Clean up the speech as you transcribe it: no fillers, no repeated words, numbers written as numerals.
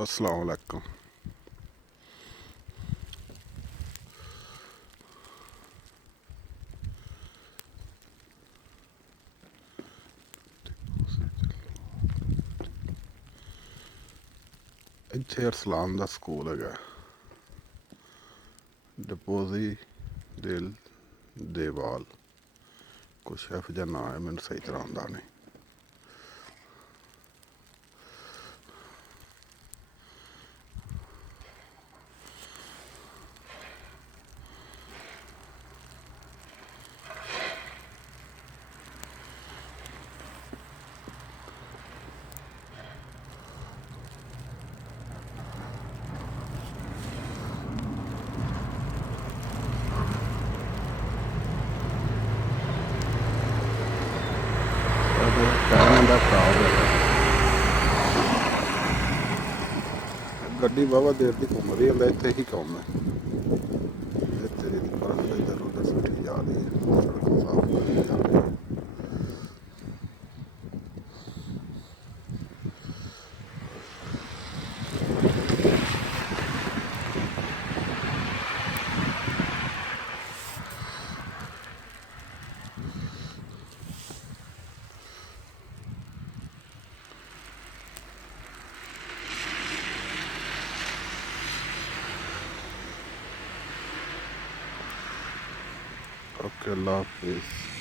अस्सलाम वालेकुम। ਇੱਥੇ ਅਰਸਲਾਨ ਦਾ ਸਕੂਲ ਹੈਗਾ, ਡਿਪੋਜ਼ੀ ਦਿਲ ਦੇਵਾਲ, ਕੁਛ ਇਹੋ ਜਿਹਾ ਨਾਂ ਹੈ, ਮੈਨੂੰ ਸਹੀ ਤਰ੍ਹਾਂ ਆਉਂਦਾ ਨਹੀਂ। ਕਹਿਣ ਦਾ ਖਰਾਬ ਹੈ, ਗੱਡੀ ਵਾਹਵਾ ਦੇਰ ਦੀ ਘੁੰਮ ਰਹੀ ਹੈ, ਇੱਥੇ ਹੀ ਕੰਮ ਹੈ। ਇੱਥੇ ਦੀ ਦੁਕਾਨ ਇੱਧਰ ਉੱਧਰ ਸੁੱਟੀ ਜਾ ਰਹੀ ਹੈ, ਸੜਕ ਸਾਫ਼ ਕਰੀ ਜਾ ਰਹੀ ਹੈ। ओके, अल्लाह हाफिज़।